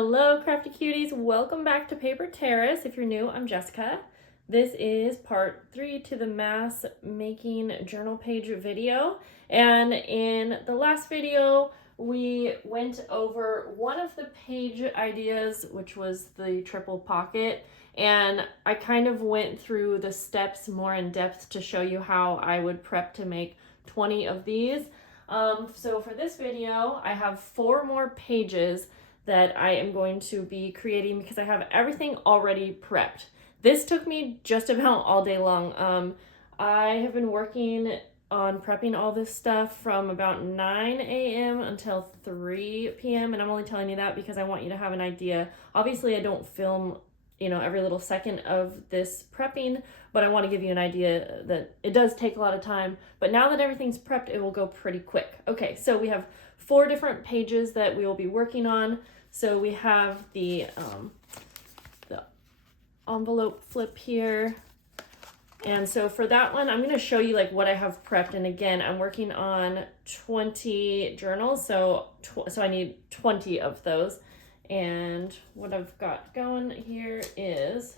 Hello, crafty cuties. Welcome back to Paper Terrace. If you're new, I'm Jessica. This is part 3 to the mass making journal page video. And in the last video, we went over one of the page ideas, which was the triple pocket. And I kind of went through the steps more in depth to show you how I would prep to make 20 of these. So for this video, I have 4 more pages that I am going to be creating because I have everything already prepped. This took me just about all day long. I have been working on prepping all this stuff from about 9 a.m. until 3 p.m. and I'm only telling you that because I want you to have an idea. Obviously, I don't film every little second of this prepping, but I want to give you an idea that it does take a lot of time. But now that everything's prepped, it will go pretty quick. Okay, so we have 4 different pages that we will be working on. So we have the envelope flip here. And so for that one, I'm going to show you like what I have prepped. And again, I'm working on 20 journals. So I need 20 of those. And what I've got going here is,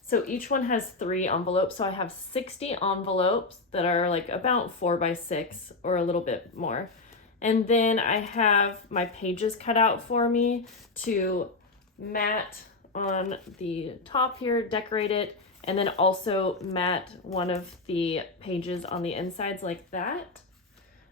so each one has 3 envelopes. So I have 60 envelopes that are like about 4 by 6 or a little bit more. And then I have my pages cut out for me to mat on the top here, decorate it, and then also mat one of the pages on the insides like that.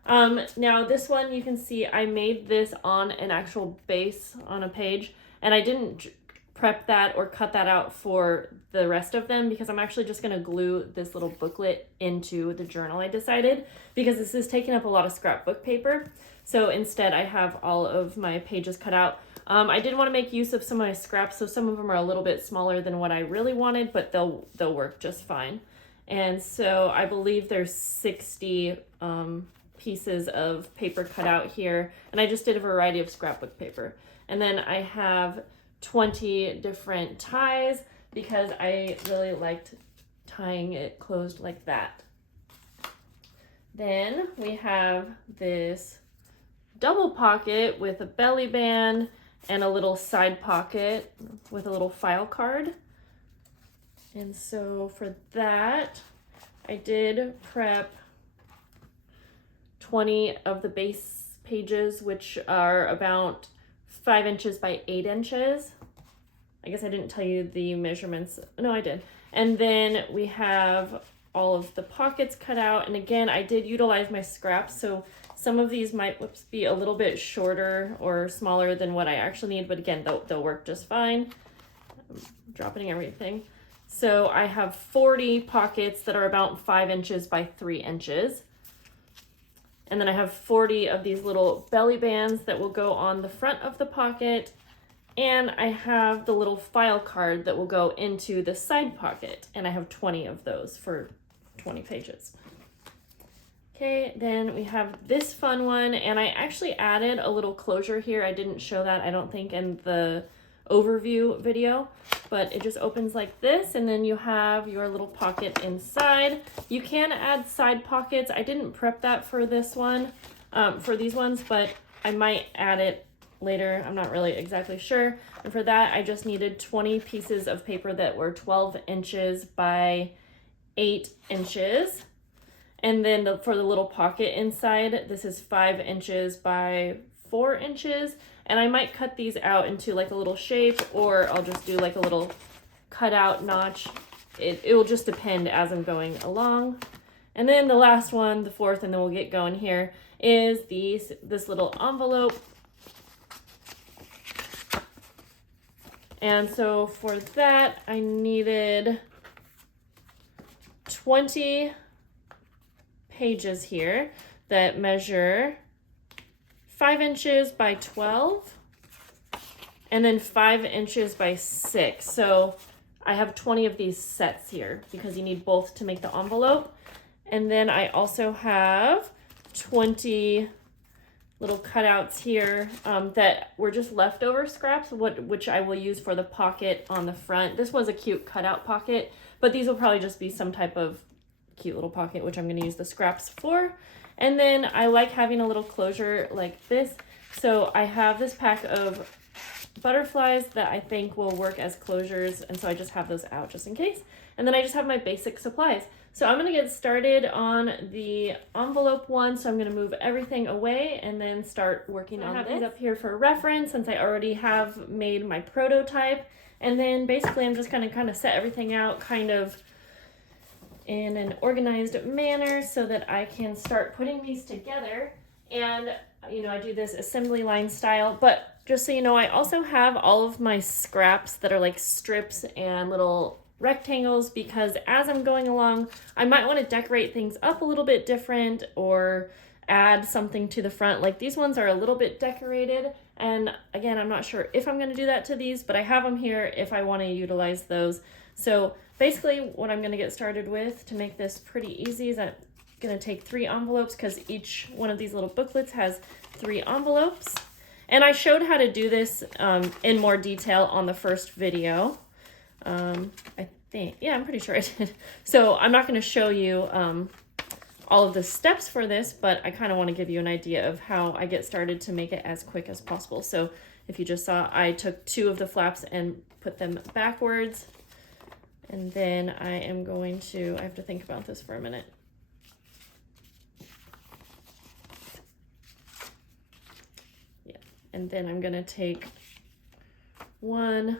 Now this one, you can see I made this on an actual base on a page, and I didn't prep that or cut that out for the rest of them because I'm actually just going to glue this little booklet into the journal, I decided, because this is taking up a lot of scrapbook paper. So instead I have all of my pages cut out. I did want to make use of some of my scraps, so some of them are a little bit smaller than what I really wanted, but they'll work just fine. And so I believe there's 60 pieces of paper cut out here, and I just did a variety of scrapbook paper. And then I have 20 different ties because I really liked tying it closed like that. Then we have this double pocket with a belly band and a little side pocket with a little file card. And so for that, I did prep 20 of the base pages, which are about 5 inches by 8 inches. I guess I didn't tell you the measurements. No, I did. And then we have all of the pockets cut out. And again, I did utilize my scraps. So some of these might be a little bit shorter or smaller than what I actually need. But again, they'll work just fine. I'm dropping everything. So I have 40 pockets that are about 5 inches by 3 inches. And then I have 40 of these little belly bands that will go on the front of the pocket. And I have the little file card that will go into the side pocket. And I have 20 of those for 20 pages. Okay, then we have this fun one. And I actually added a little closure here. I didn't show that, I don't think, in the overview video. But it just opens like this, and then you have your little pocket inside. You can add side pockets. I didn't prep that for this one, for these ones, but I might add it later. I'm not really exactly sure. And for that, I just needed 20 pieces of paper that were 12 inches by 8 inches. And then for the little pocket inside, this is 5 inches by 4 inches. And I might cut these out into like a little shape, or I'll just do like a little cutout notch. It will just depend as I'm going along. And then the last one, the 4th, and then we'll get going here, is this little envelope. And so for that, I needed 20 pages here that measure 5 inches by 12 and then 5 inches by 6. So I have 20 of these sets here because you need both to make the envelope. And then I also have 20 little cutouts here that were just leftover scraps, which I will use for the pocket on the front. This was a cute cutout pocket, but these will probably just be some type of cute little pocket, which I'm going to use the scraps for. And then I like having a little closure like this So I have this pack of butterflies that I think will work as closures, and so I just have those out just in case. And then I just have my basic supplies. So I'm gonna get started on the envelope one, so I'm gonna move everything away and then start working on this. I have these up here for reference since I already have made my prototype. And then basically I'm just gonna kind of set everything out kind of in an organized manner so that I can start putting these together. And you know, I do this assembly line style, but just so you know, I also have all of my scraps that are like strips and little rectangles, because as I'm going along, I might want to decorate things up a little bit different or add something to the front. Like these ones are a little bit decorated, and again, I'm not sure if I'm going to do that to these, but I have them here if I want to utilize those. So basically what I'm going to get started with to make this pretty easy is I'm going to take 3 envelopes, because each one of these little booklets has 3 envelopes. And I showed how to do this in more detail on the first video. I think, yeah, I'm pretty sure I did. So I'm not going to show you all of the steps for this, but I kind of want to give you an idea of how I get started to make it as quick as possible. So if you just saw, I took 2 of the flaps and put them backwards. And then I am going to, I have to think about this for a minute. Yeah, and then I'm going to take 1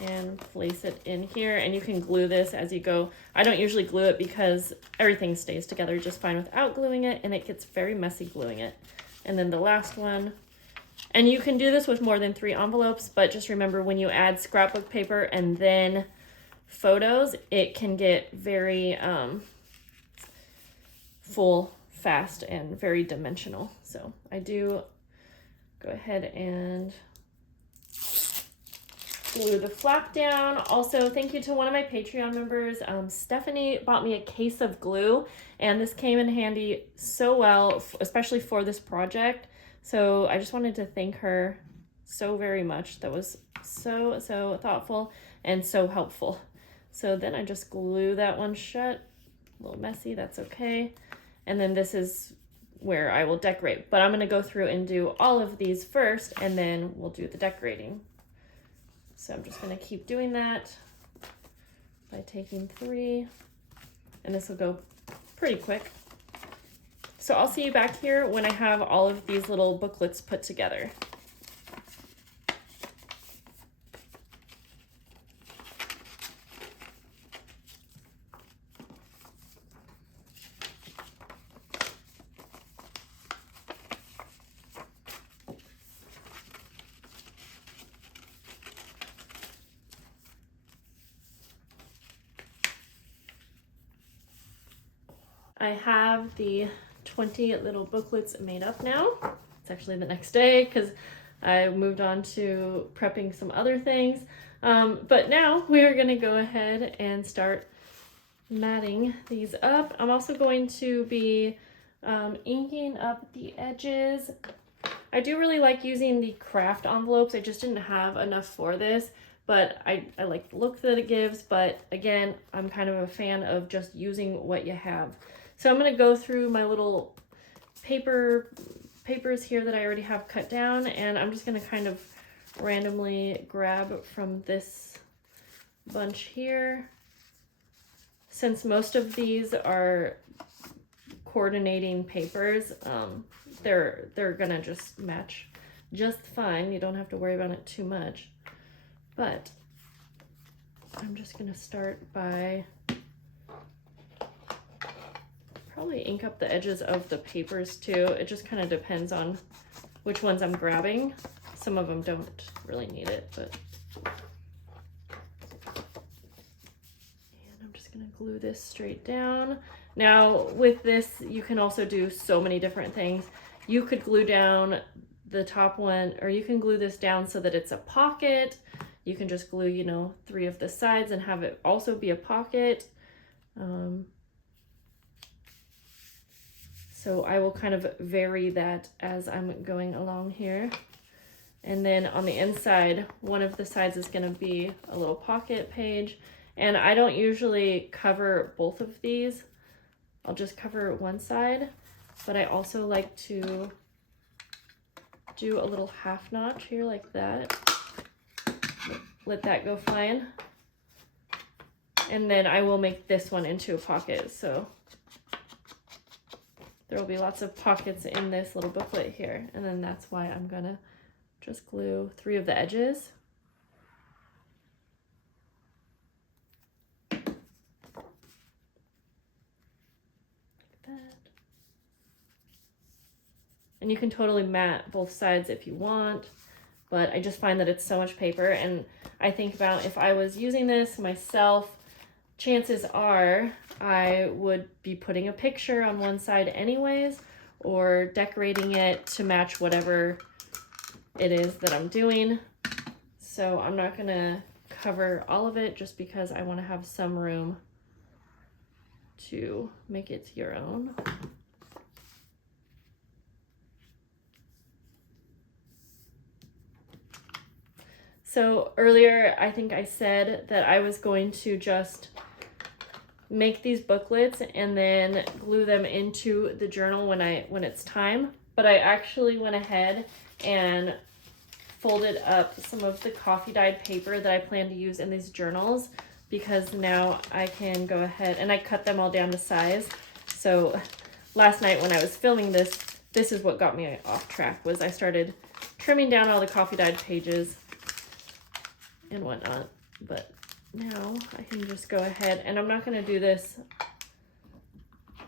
and place it in here, and you can glue this as you go. I don't usually glue it because everything stays together just fine without gluing it, and it gets very messy gluing it. And then the last one, and you can do this with more than 3 envelopes, but just remember when you add scrapbook paper and then photos, it can get very full fast and very dimensional. So I do go ahead and glue the flap down. Also, thank you to one of my Patreon members. Stephanie bought me a case of glue, and this came in handy so well, especially for this project. So I just wanted to thank her so very much. That was so thoughtful and so helpful. So then I just glue that one shut. A little messy, that's okay. And then this is where I will decorate. But I'm going to go through and do all of these first, and then we'll do the decorating. So I'm just going to keep doing that by taking 3, and this will go pretty quick. So I'll see you back here when I have all of these little booklets put together. I have the 20 little booklets made up now. It's actually the next day because I moved on to prepping some other things. But now we are going to go ahead and start matting these up. I'm also going to be inking up the edges. I do really like using the craft envelopes. I just didn't have enough for this, but I like the look that it gives. But again, I'm kind of a fan of just using what you have. So I'm going to go through my little papers here that I already have cut down, and I'm just going to kind of randomly grab from this bunch here. Since most of these are coordinating papers, they're going to just match just fine. You don't have to worry about it too much. But I'm just going to start by probably ink up the edges of the papers too. It just kind of depends on which ones I'm grabbing. Some of them don't really need it, but. And I'm just gonna glue this straight down. Now with this, you can also do so many different things. You could glue down the top one, or you can glue this down so that it's a pocket. You can just glue, you know, 3 of the sides and have it also be a pocket. So I will kind of vary that as I'm going along here. And then on the inside, one of the sides is going to be a little pocket page. And I don't usually cover both of these. I'll just cover one side, but I also like to do a little half notch here like that. Let that go flying. And then I will make this one into a pocket, so there will be lots of pockets in this little booklet here. And then that's why I'm gonna just glue 3 of the edges. Like that. And you can totally mat both sides if you want, but I just find that it's so much paper, and I think about if I was using this myself, chances are I would be putting a picture on one side anyways, or decorating it to match whatever it is that I'm doing. So I'm not gonna cover all of it just because I want to have some room to make it your own. So earlier, I think I said that I was going to just make these booklets and then glue them into the journal when it's time. But I actually went ahead and folded up some of the coffee dyed paper that I plan to use in these journals, because now I can go ahead and I cut them all down to size. So last night when I was filming this is what got me off track, was I started trimming down all the coffee dyed pages and whatnot. But now I can just go ahead, and I'm not going to do this.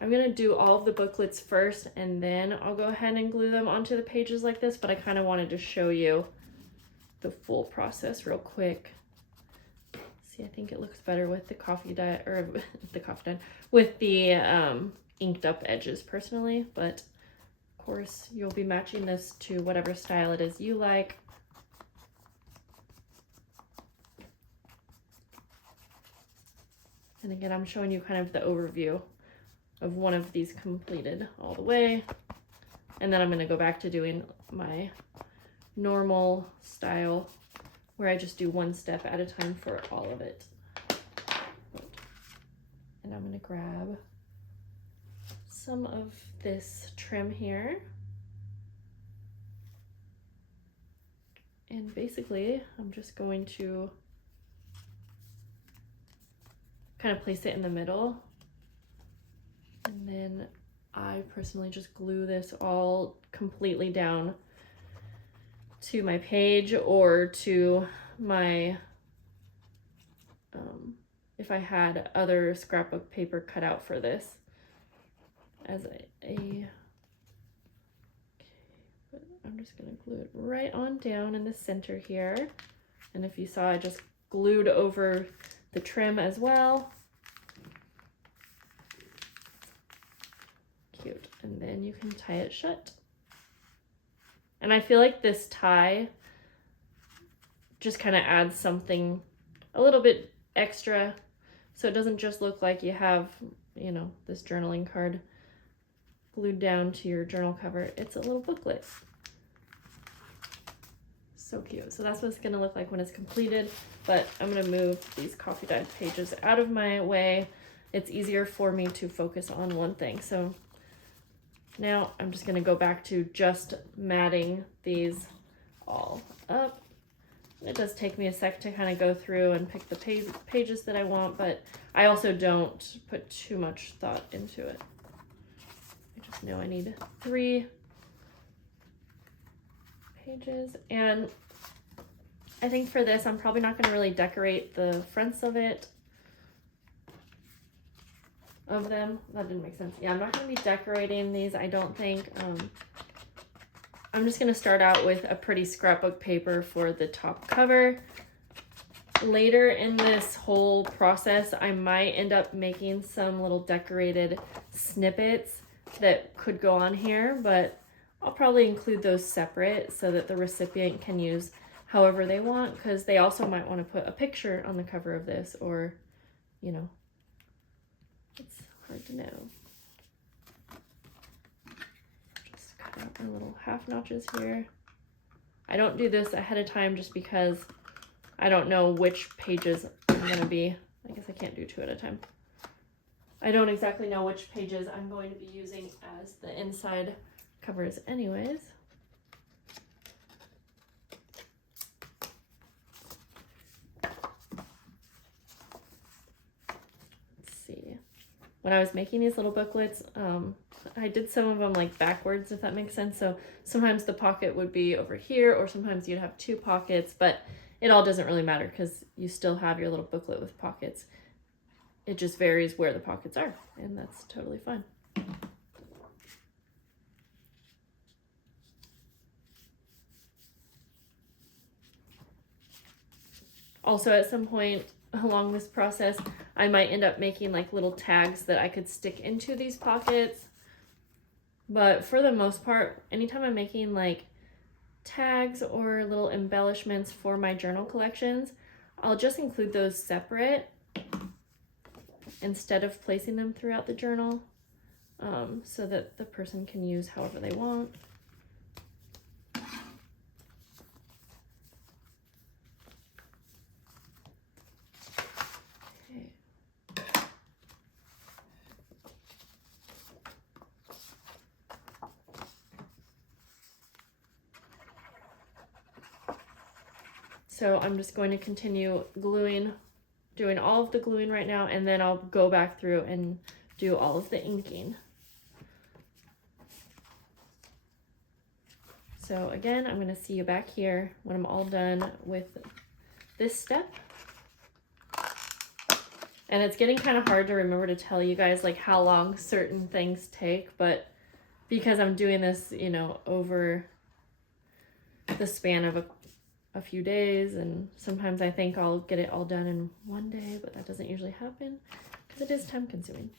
I'm going to do all of the booklets first, and then I'll go ahead and glue them onto the pages like this, but I kind of wanted to show you the full process real quick. See, I think it looks better with the coffee dye, or the coffee dye, with the inked up edges personally, but of course you'll be matching this to whatever style it is you like. And again, I'm showing you kind of the overview of one of these completed all the way. And then I'm going to go back to doing my normal style where I just do one step at a time for all of it. And I'm going to grab some of this trim here. And basically, I'm just going to kind of place it in the middle, and then I personally just glue this all completely down to my page, or to my if I had other scrapbook paper cut out for this as okay, but I'm just gonna glue it right on down in the center here. And if you saw, I just glued over the trim as well. Cute. And then you can tie it shut. And I feel like this tie just kind of adds something a little bit extra, so it doesn't just look like you have, you know, this journaling card glued down to your journal cover. It's a little booklet. So cute. So that's what it's going to look like when it's completed, but I'm going to move these coffee dyed pages out of my way. It's easier for me to focus on one thing. So now I'm just going to go back to just matting these all up. It does take me a sec to kind of go through and pick the pages that I want, but I also don't put too much thought into it. I just know I need 3 pages, and I think for this I'm probably not going to really decorate the fronts of them. That didn't make sense. Yeah, I'm not going to be decorating these, I don't think. I'm just going to start out with a pretty scrapbook paper for the top cover. Later in this whole process, I might end up making some little decorated snippets that could go on here, but I'll probably include those separate so that the recipient can use however they want, because they also might want to put a picture on the cover of this, or, you know, it's hard to know. Just cut out my little half notches here. I don't do this ahead of time just because I don't know which pages I'm going to be. I guess I can't do 2 at a time. I don't exactly know which pages I'm going to be using as the inside covers anyways. when I was making these little booklets, I did some of them like backwards, if that makes sense. So sometimes the pocket would be over here, or sometimes you'd have two pockets, but it all doesn't really matter because you still have your little booklet with pockets. It just varies where the pockets are, and that's totally fine. Also, at some point along this process, I might end up making like little tags that I could stick into these pockets. But for the most part, anytime I'm making like tags or little embellishments for my journal collections, I'll just include those separate instead of placing them throughout the journal, so that the person can use however they want. So I'm just going to continue gluing, doing all of the gluing right now, and then I'll go back through and do all of the inking. So again, I'm going to see you back here when I'm all done with this step. And it's getting kind of hard to remember to tell you guys like how long certain things take, but because I'm doing this, you know, over the span of a few days, and sometimes I think I'll get it all done in one day, but that doesn't usually happen because it is time consuming.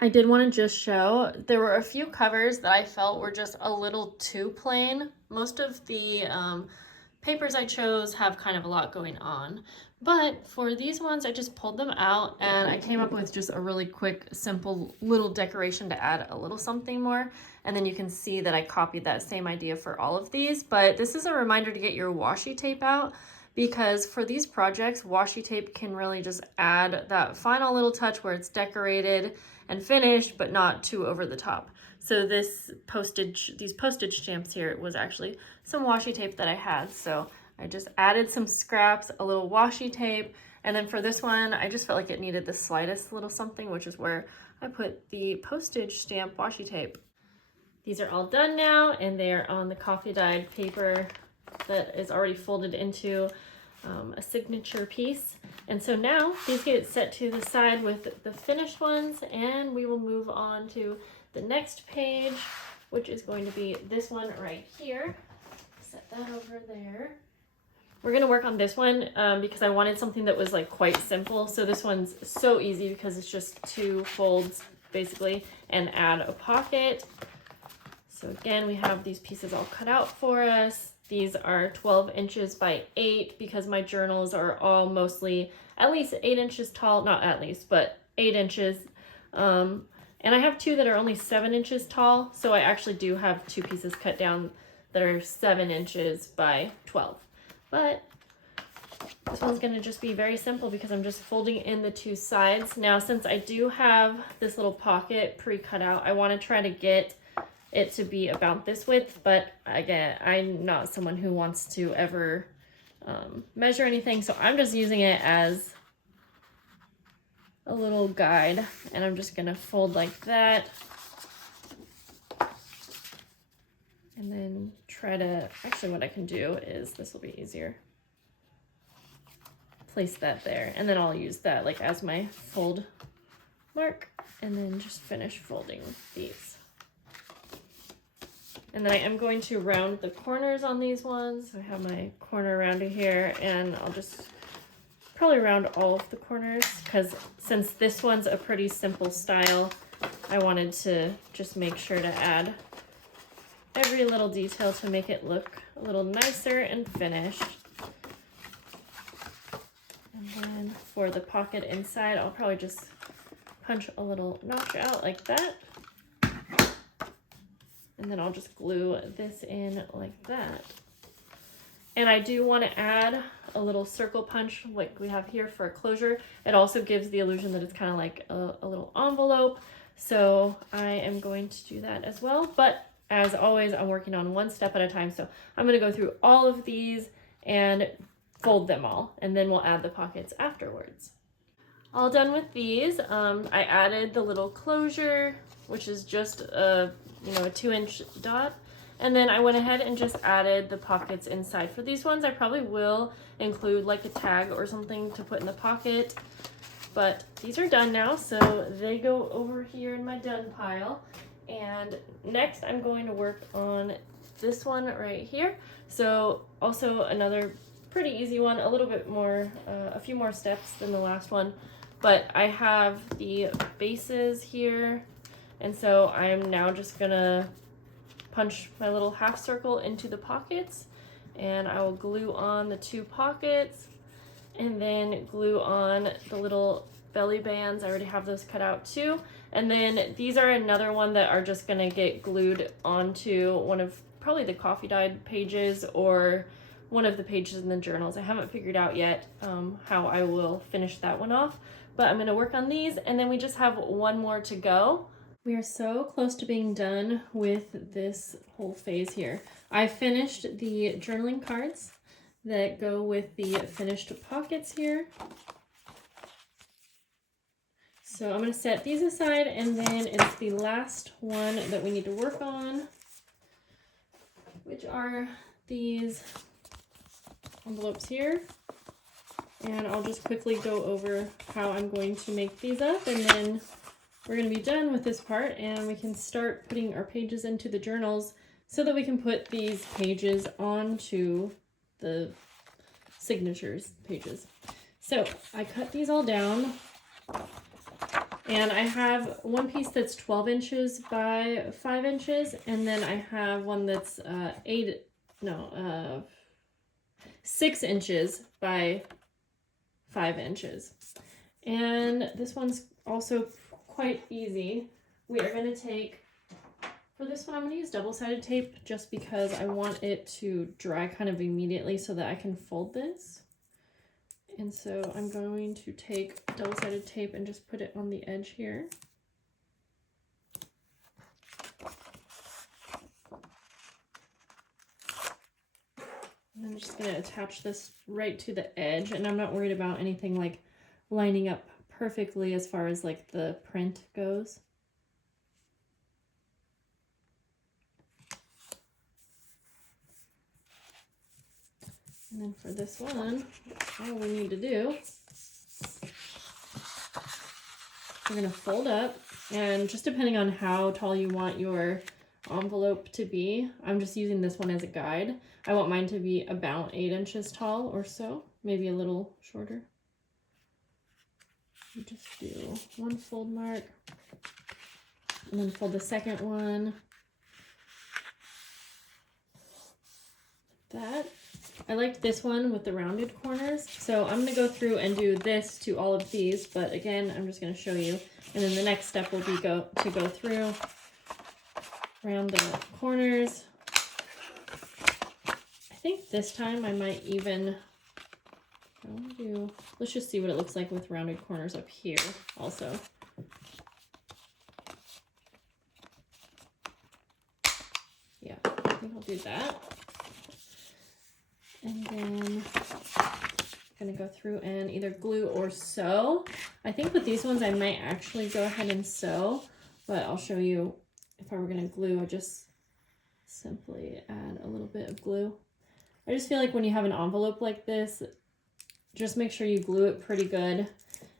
I did want to just show, there were a few covers that I felt were just a little too plain. Most of the papers I chose have kind of a lot going on, but for these ones I just pulled them out and I came up with just a really quick, simple little decoration to add a little something more. And then you can see that I copied that same idea for all of these, but this is a reminder to get your washi tape out, because for these projects, washi tape can really just add that final little touch where it's decorated and finished, but not too over the top. So these postage stamps here was actually some washi tape that I had. So I just added some scraps, a little washi tape, and then for this one, I just felt like it needed the slightest little something, which is where I put the postage stamp washi tape. These are all done now, and they are on the coffee dyed paper that is already folded into a signature piece. And so now these get set to the side with the finished ones, and we will move on to the next page, which is going to be this one right here. Set that over there. We're going to work on this one because I wanted something that was like quite simple. So this one's so easy because it's just 2 folds basically and add a pocket. So again, we have these pieces all cut out for us. These are 12 inches by 8 because my journals are all mostly at least 8 inches tall, not at least, but 8 inches. And I have 2 that are only 7 inches tall. So I actually do have 2 pieces cut down that are 7 inches by 12. But this one's gonna just be very simple because I'm just folding in the 2 sides. Now, since I do have this little pocket pre-cut out, I wanna try to get it to be about this width, but again, I'm not someone who wants to ever measure anything, so I'm just using it as a little guide, and I'm just gonna fold like that, and then try to, actually what I can do is, this will be easier, place that there, and then I'll use that like as my fold mark, and then just finish folding these. And then I am going to round the corners on these ones. I have my corner rounder here, and I'll just probably round all of the corners because since this one's a pretty simple style, I wanted to just make sure to add every little detail to make it look a little nicer and finished. And then for the pocket inside, I'll probably just punch a little notch out like that. And then I'll just glue this in like that. And I do want to add a little circle punch like we have here for a closure. It also gives the illusion that it's kind of like a little envelope. So I am going to do that as well. But as always, I'm working on one step at a time. So I'm going to go through all of these and fold them all, and then we'll add the pockets afterwards. All done with these. I added the little closure, which is just a 2-inch dot. And then I went ahead and just added the pockets inside. For these ones, I probably will include like a tag or something to put in the pocket. But these are done now, so they go over here in my done pile. And next I'm going to work on this one right here. So also another pretty easy one, a little bit more, a few more steps than the last one. But I have the bases here, and so I'm now just gonna punch my little half circle into the pockets, and I will glue on the 2 pockets, and then glue on the little belly bands. I already have those cut out too. And then these are another one that are just gonna get glued onto one of probably the coffee dyed pages or one of the pages in the journals. I haven't figured out yet how I will finish that one off, but I'm gonna work on these, and then we just have one more to go. We are so close to being done with this whole phase here. I finished the journaling cards that go with the finished pockets here. So I'm going to set these aside, and then it's the last one that we need to work on, which are these envelopes here. And I'll just quickly go over how I'm going to make these up, and then we're going to be done with this part, and we can start putting our pages into the journals so that we can put these pages onto the signatures pages. So I cut these all down, and I have one piece that's 12 inches by 5 inches, and then I have one that's 6 inches by 5 inches. And this one's also quite easy. We are going to take, for this one I'm going to use double-sided tape just because I want it to dry kind of immediately so that I can fold this. And so I'm going to take double-sided tape and just put it on the edge here. And I'm just going to attach this right to the edge, and I'm not worried about anything like lining up perfectly as far as like the print goes. And then for this one, all we need to do, we're going to fold up, and just depending on how tall you want your envelope to be, I'm just using this one as a guide. I want mine to be about 8 inches tall or so, maybe a little shorter. You just do one fold mark, and then fold the second one. That. I liked this one with the rounded corners, so I'm going to go through and do this to all of these, but again, I'm just going to show you. And then the next step will be to go through, round the corners. I think this time I might even, let's just see what it looks like with rounded corners up here also. Yeah, I think I'll do that. And then I'm going to go through and either glue or sew. I think with these ones I might actually go ahead and sew, but I'll show you. If I were going to glue, I just simply add a little bit of glue. I just feel like when you have an envelope like this, just make sure you glue it pretty good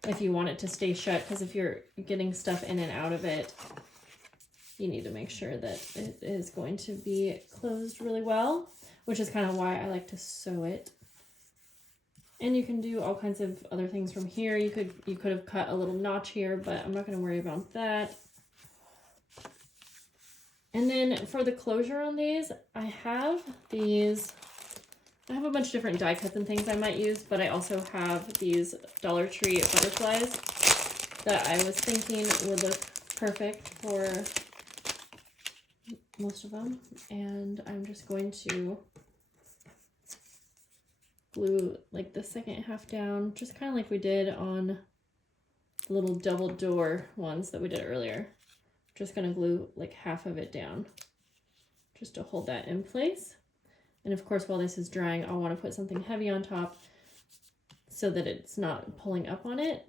if you want it to stay shut, because if you're getting stuff in and out of it, you need to make sure that it is going to be closed really well, which is kind of why I like to sew it. And you can do all kinds of other things from here. You could have cut a little notch here, but I'm not going to worry about that. And then for the closure on these, I have a bunch of different die cuts and things I might use, but I also have these Dollar Tree butterflies that I was thinking would look perfect for most of them. And I'm just going to glue like the second half down, just kind of like we did on the little double door ones that we did earlier. Just gonna glue like half of it down just to hold that in place. And of course, while this is drying, I'll want to put something heavy on top so that it's not pulling up on it.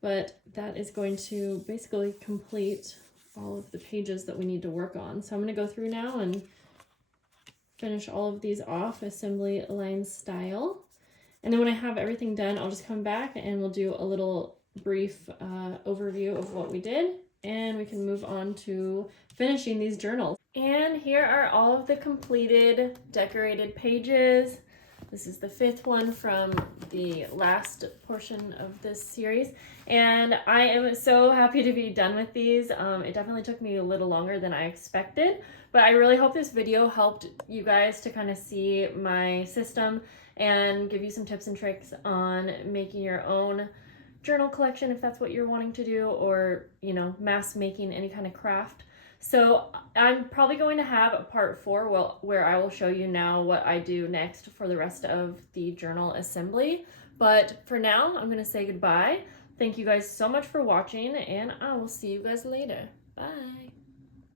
But that is going to basically complete all of the pages that we need to work on. So I'm going to go through now and finish all of these off assembly line style. And then when I have everything done, I'll just come back and we'll do a little brief overview of what we did. And we can move on to finishing these journals. And here are all of the completed decorated pages. This is the 5th one from the last portion of this series. And I am so happy to be done with these. It definitely took me a little longer than I expected, but I really hope this video helped you guys to kind of see my system and give you some tips and tricks on making your own journal collection if that's what you're wanting to do, or, you know, mass making any kind of craft. So I'm probably going to have a part 4 where I will show you now what I do next for the rest of the journal assembly. But for now, I'm going to say goodbye. Thank you guys so much for watching, and I will see you guys later. Bye.